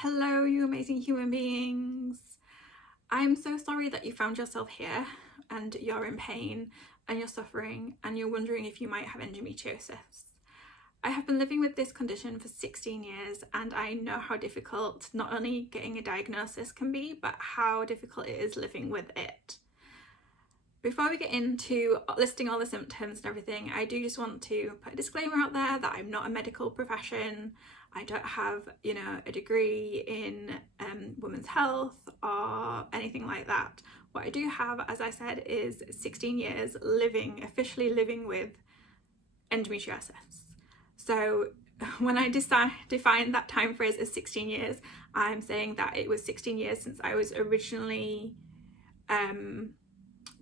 Hello, you amazing human beings. I'm so sorry that you found yourself here and you're in pain and you're suffering and you're wondering if you might have endometriosis. I have been living with this condition for 16 years and I know how difficult not only getting a diagnosis can be, but how difficult it is living with it. Before we get into listing all the symptoms and everything, I do just want to put a disclaimer out there that I'm not a medical profession. I don't have, a degree in women's health or anything like that. What I do have, as I said, is 16 years officially living with endometriosis. So when I define that time phrase as 16 years, I'm saying that it was 16 years since I was originally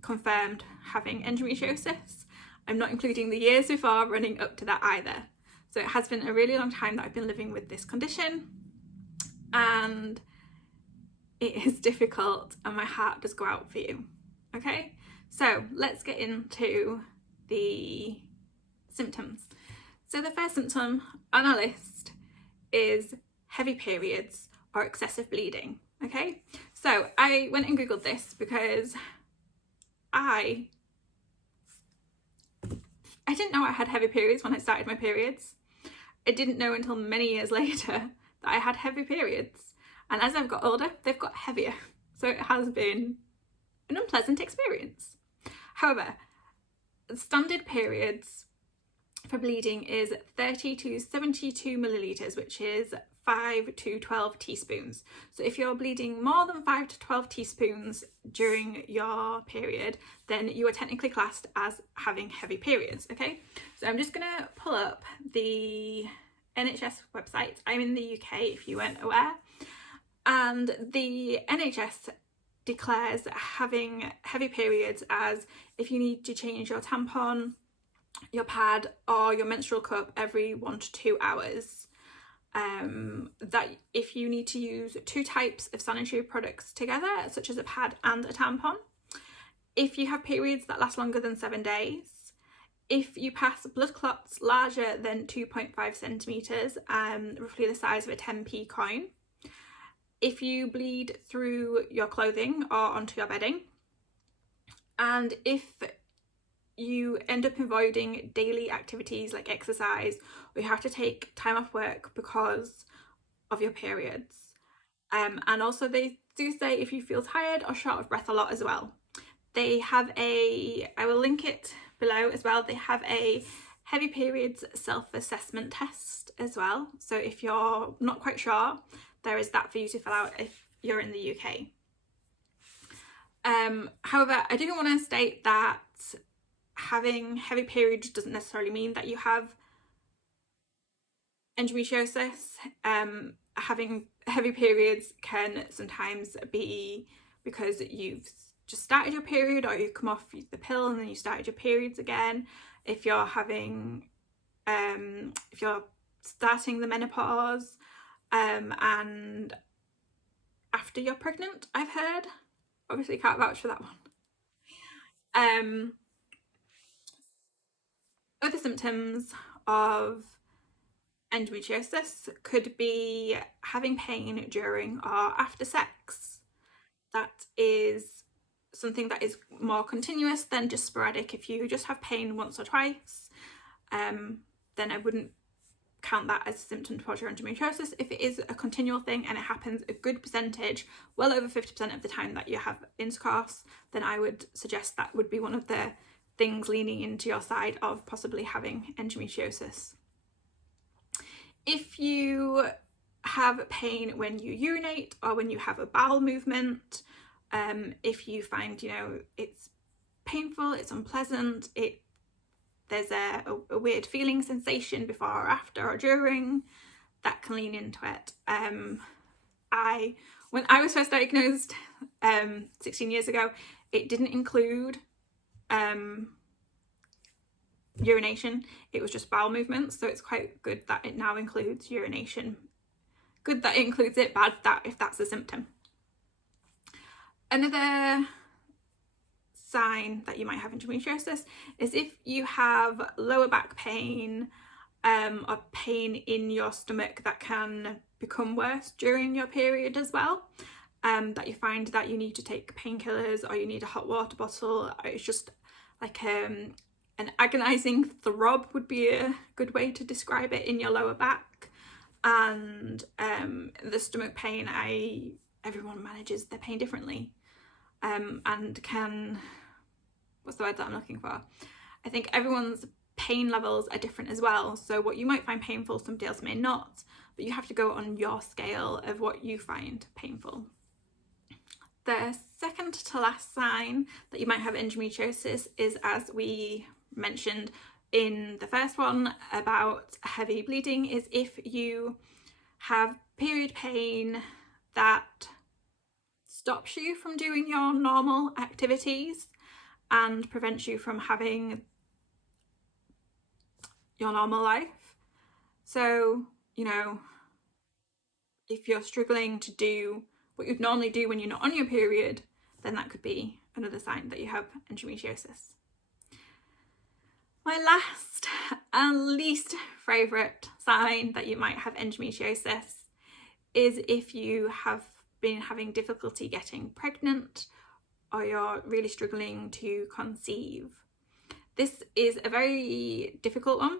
confirmed having endometriosis. I'm not including the years before running up to that either. So it has been a really long time that I've been living with this condition and it is difficult and my heart does go out for you. Okay, so let's get into the symptoms. So the first symptom on our list is heavy periods or excessive bleeding. Okay, so I went and googled this because I didn't know I had heavy periods when I started my periods. I didn't know until many years later that I had heavy periods. And as I've got older, they've got heavier. So it has been an unpleasant experience. However, standard periods for bleeding is 30 to 72 millilitres, which is 5 to 12 teaspoons. So if you're bleeding more than 5 to 12 teaspoons during your period, then you are technically classed as having heavy periods, okay? So I'm just gonna pull up the NHS website. I'm in the UK if you weren't aware. And the NHS declares having heavy periods as if you need to change your tampon, your pad or your menstrual cup every 1 to 2 hours. That if you need to use 2 types of sanitary products together, such as a pad and a tampon, if you have periods that last longer than 7 days, if you pass blood clots larger than 2.5 centimetres, roughly the size of a 10p coin, if you bleed through your clothing or onto your bedding, and if you end up avoiding daily activities like exercise, or you have to take time off work because of your periods. And also they do say if you feel tired or short of breath a lot as well. They have I will link it below as well, they have a heavy periods self-assessment test as well. So if you're not quite sure, there is that for you to fill out if you're in the UK. However, I do want to state that having heavy periods doesn't necessarily mean that you have endometriosis. Having heavy periods can sometimes be because you've just started your period or you come off the pill and then you started your periods again. If you're having, if you're starting the menopause, and after you're pregnant, I've heard. Obviously can't vouch for that one. Other symptoms of endometriosis could be having pain during or after sex. That is something that is more continuous than just sporadic. If you just have pain once or twice, then I wouldn't count that as a symptom towards your endometriosis. If it is a continual thing and it happens a good percentage, well over 50% of the time that you have intercourse, then I would suggest that would be one of the things leaning into your side of possibly having endometriosis. If you have pain when you urinate or when you have a bowel movement, if you find, it's painful, it's unpleasant, there's a weird feeling sensation before or after or during, that can lean into it. When I was first diagnosed 16 years ago, it didn't include urination, it was just bowel movements, so it's quite good that it now includes urination. Good that it includes it, bad that if that's a symptom. Another sign that you might have endometriosis is if you have lower back pain, or pain in your stomach that can become worse during your period as well. That you find that you need to take painkillers or you need a hot water bottle, or it's just like an agonizing throb would be a good way to describe it in your lower back. And the stomach pain, everyone manages their pain differently, and can, what's the word that I'm looking for? I think everyone's pain levels are different as well. So what you might find painful, somebody else may not, but you have to go on your scale of what you find painful. The second to last sign that you might have endometriosis is, as we mentioned in the first one about heavy bleeding, is if you have period pain that stops you from doing your normal activities and prevents you from having your normal life. So, you know, if you're struggling to do what you'd normally do when you're not on your period, then that could be another sign that you have endometriosis. My last and least favourite sign that you might have endometriosis is if you have been having difficulty getting pregnant or you're really struggling to conceive. This is a very difficult one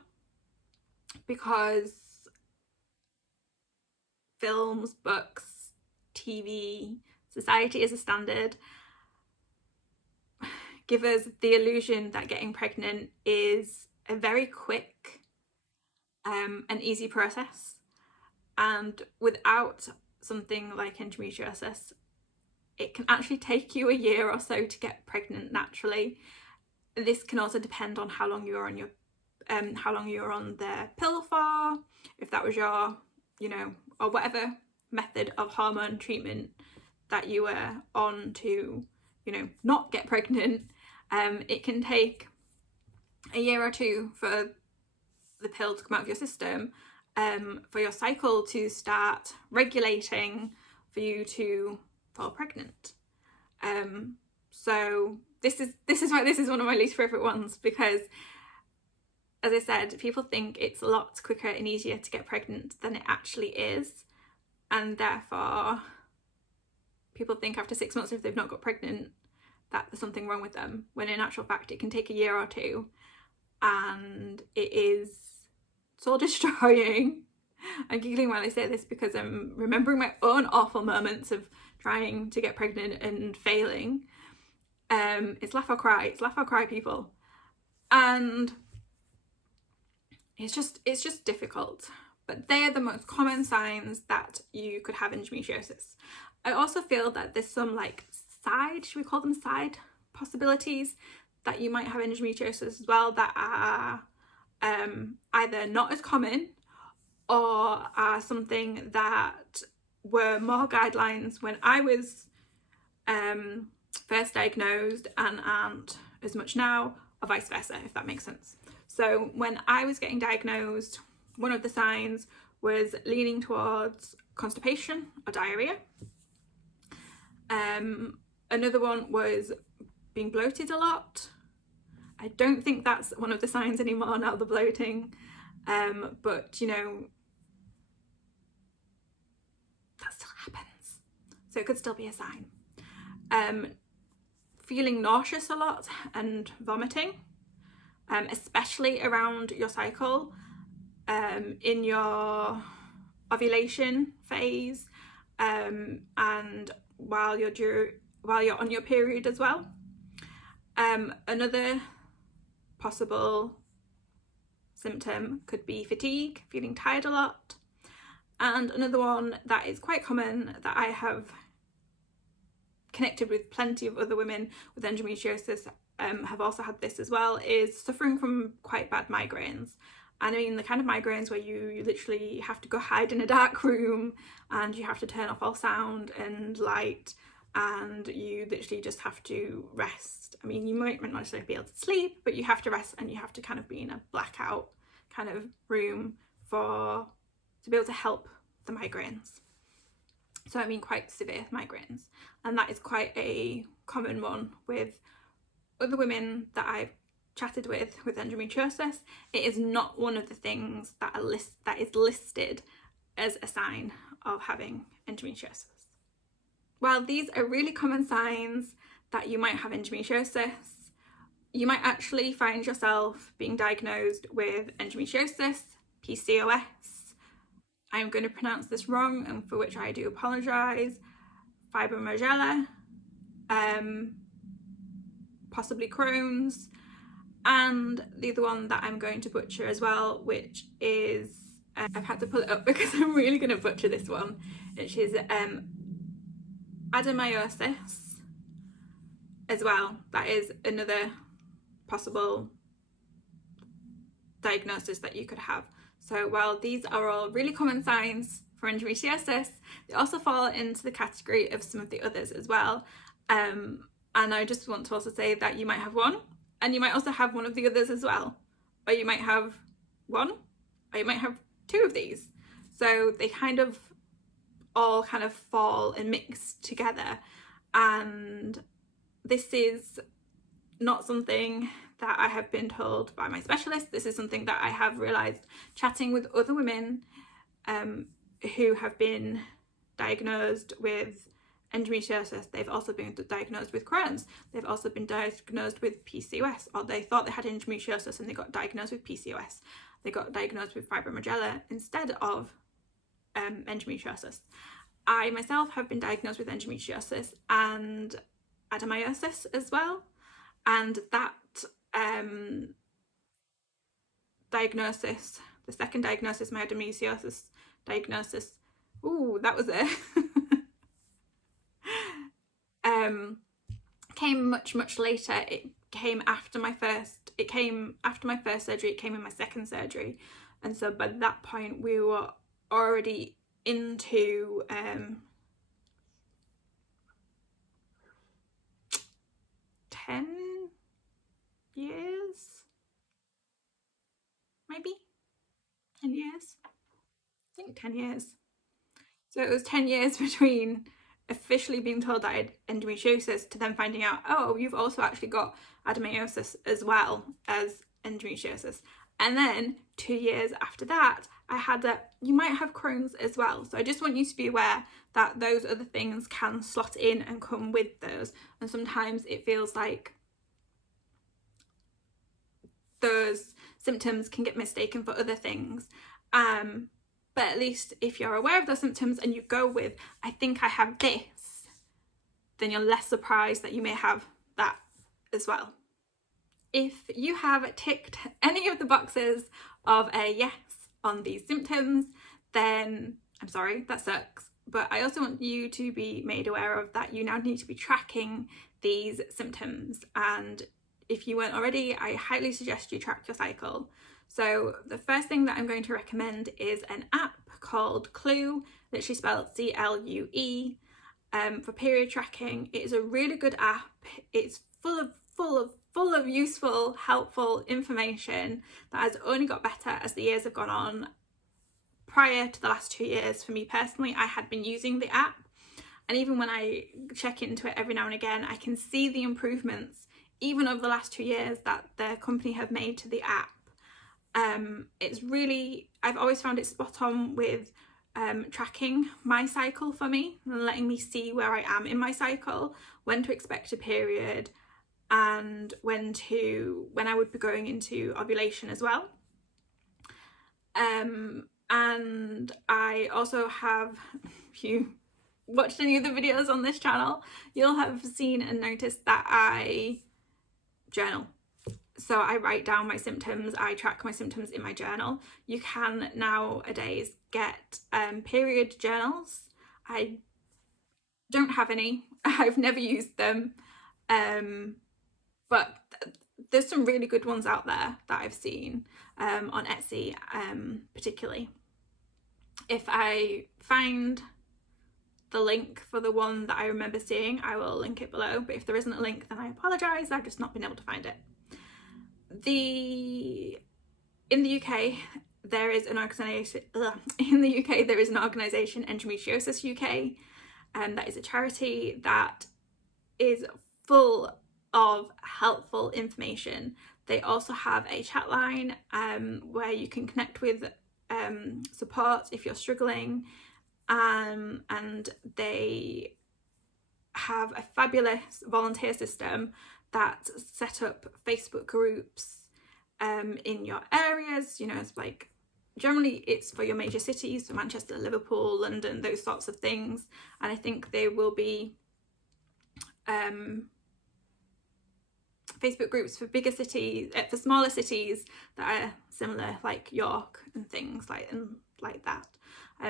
because films, books, TV, society as a standard give us the illusion that getting pregnant is a very quick and easy process, and without something like endometriosis, it can actually take you a year or so to get pregnant naturally. This can also depend on how long you're on your how long you're on the pill for, if that was your, you know, or whatever method of hormone treatment that you were on to, you know, not get pregnant. It can take a year or two for the pill to come out of your system, for your cycle to start regulating, for you to fall pregnant. So this is why this is one of my least favourite ones, because as I said, people think it's a lot quicker and easier to get pregnant than it actually is, and therefore people think after 6 months, if they've not got pregnant, that there's something wrong with them, when in actual fact it can take a year or two, and it is soul destroying. I'm giggling while I say this because I'm remembering my own awful moments of trying to get pregnant and failing. It's laugh or cry, people. And it's just difficult. But they're the most common signs that you could have endometriosis. I also feel that there's some should we call them side possibilities, that you might have endometriosis as well, that are either not as common or are something that were more guidelines when I was first diagnosed and aren't as much now, or vice versa, if that makes sense. So when I was getting diagnosed, one of the signs was leaning towards constipation or diarrhea. Another one was being bloated a lot. I don't think that's one of the signs anymore now, the bloating, but you know, that still happens, so it could still be a sign. Feeling nauseous a lot and vomiting, especially around your cycle, in your ovulation phase, and while you're on your period as well. Another possible symptom could be fatigue, feeling tired a lot. And another one that is quite common, that I have connected with plenty of other women with endometriosis, have also had this as well, is suffering from quite bad migraines. And I mean the kind of migraines where you literally have to go hide in a dark room and you have to turn off all sound and light, and you literally just have to rest. I mean, you might not necessarily be able to sleep, but you have to rest, and you have to kind of be in a blackout kind of room to be able to help the migraines. So I mean quite severe migraines, and that is quite a common one with other women that I've chatted with endometriosis, it is not one of the things that is listed as a sign of having endometriosis. While these are really common signs that you might have endometriosis, you might actually find yourself being diagnosed with endometriosis, PCOS, I'm going to pronounce this wrong and for which I do apologise, fibromyalgia, possibly Crohn's, and the other one that I'm going to butcher as well, which is, I've had to pull it up because I'm really going to butcher this one, which is endometriosis as well. That is another possible diagnosis that you could have. So while these are all really common signs for endometriosis, they also fall into the category of some of the others as well. And I just want to also say that you might have one, and you might also have one of the others as well. Or you might have one, or you might have two of these. So they kind of all kind of fall and mix together. And this is not something that I have been told by my specialist. This is something that I have realised chatting with other women who have been diagnosed with endometriosis. They've also been diagnosed with Crohn's. They've also been diagnosed with PCOS, or they thought they had endometriosis and they got diagnosed with PCOS. They got diagnosed with fibromyalgia instead of endometriosis. I myself have been diagnosed with endometriosis and adenomyosis as well, and that diagnosis, the second diagnosis, my endometriosis diagnosis, that was it, came much later. It came after my first surgery. It came in my second surgery, and so by that point we were already into 10 years, maybe 10 years, I think 10 years. So it was 10 years between officially being told that I had endometriosis to then finding out, oh, you've also actually got adenomyosis as well as endometriosis. And then 2 years after that, I had that you might have Crohn's as well. So I just want you to be aware that those other things can slot in and come with those. And sometimes it feels like those symptoms can get mistaken for other things. But at least if you're aware of those symptoms and you go with, I think I have this, then you're less surprised that you may have that as well. If you have ticked any of the boxes of a yes on these symptoms, then I'm sorry, that sucks. But I also want you to be made aware of that you now need to be tracking these symptoms. And if you weren't already, I highly suggest you track your cycle. So the first thing that I'm going to recommend is an app called Clue, literally spelled C-L-U-E, for period tracking. It is a really good app. It's full of useful, helpful information that has only got better as the years have gone on. Prior to the last 2 years, for me personally, I had been using the app, and even when I check into it every now and again, I can see the improvements even over the last 2 years that the company have made to the app. It's really, I've always found it spot on with tracking my cycle for me and letting me see where I am in my cycle, when to expect a period, and when I would be going into ovulation as well. And I also have, if you watched any of the videos on this channel, you'll have seen and noticed that I journal. So I write down my symptoms, I track my symptoms in my journal. You can nowadays get period journals. I don't have any, I've never used them, but there's some really good ones out there that I've seen on Etsy, particularly. If I find the link for the one that I remember seeing, I will link it below, but if there isn't a link, then I apologise, I've just not been able to find it. In the UK there is an organisation, Endometriosis UK, and that is a charity that is full of helpful information They also have a chat line where you can connect with support if you're struggling, and they have a fabulous volunteer system that set up Facebook groups in your areas. You know, it's like generally it's for your major cities, so Manchester, Liverpool, London, those sorts of things. And I think there will be Facebook groups for bigger cities, for smaller cities that are similar, like York and things like that,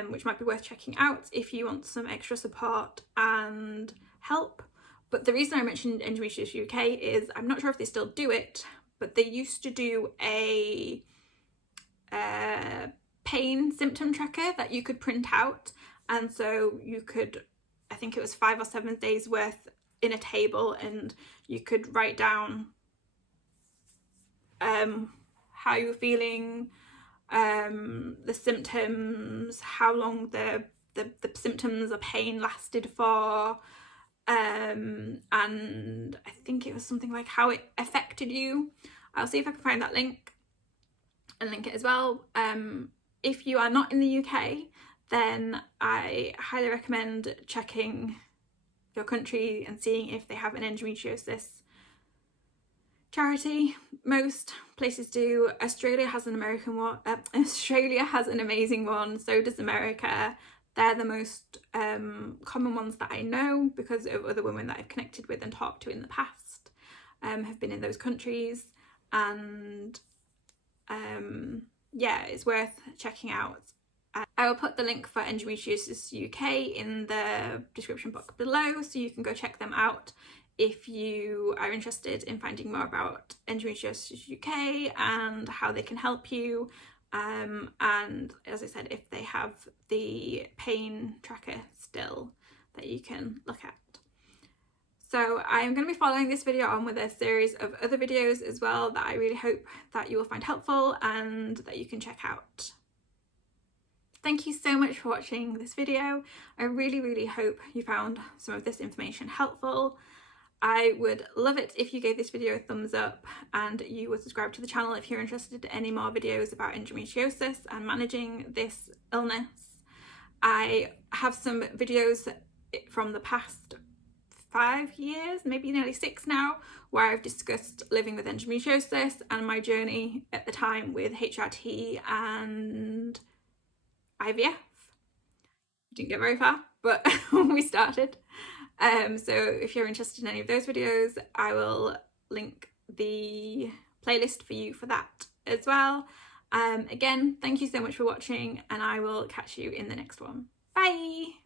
which might be worth checking out if you want some extra support and help. But the reason I mentioned Endometriosis UK is I'm not sure if they still do it, but they used to do a pain symptom tracker that you could print out, and so you could, I think it was 5 or 7 days worth in a table, and you could write down how you were feeling, the symptoms, how long the symptoms of pain lasted for, and I think it was something like how it affected you. I'll see if I can find that link and link it as well. If you are not in the UK, then I highly recommend checking your country and seeing if they have an endometriosis charity. Most places do. Australia has an American one. Australia has an amazing one. So does America. They're the most common ones that I know because of other women that I've connected with and talked to in the past, have been in those countries, and yeah, it's worth checking out. I will put the link for Endometriosis UK in the description box below, so you can go check them out if you are interested in finding more about Endometriosis UK and how they can help you. And as I said, if they have the pain tracker still that you can look at. So I'm going to be following this video on with a series of other videos as well that I really hope that you will find helpful and that you can check out. Thank you so much for watching this video. I really hope you found some of this information helpful. I would love it if you gave this video a thumbs up and you would subscribe to the channel if you're interested in any more videos about endometriosis and managing this illness. I have some videos from the past 5 years, maybe nearly 6 now, where I've discussed living with endometriosis and my journey at the time with HRT and IVF. Didn't get very far, but we started. So if you're interested in any of those videos, I will link the playlist for you for that as well. Again, thank you so much for watching, and I will catch you in the next one. Bye!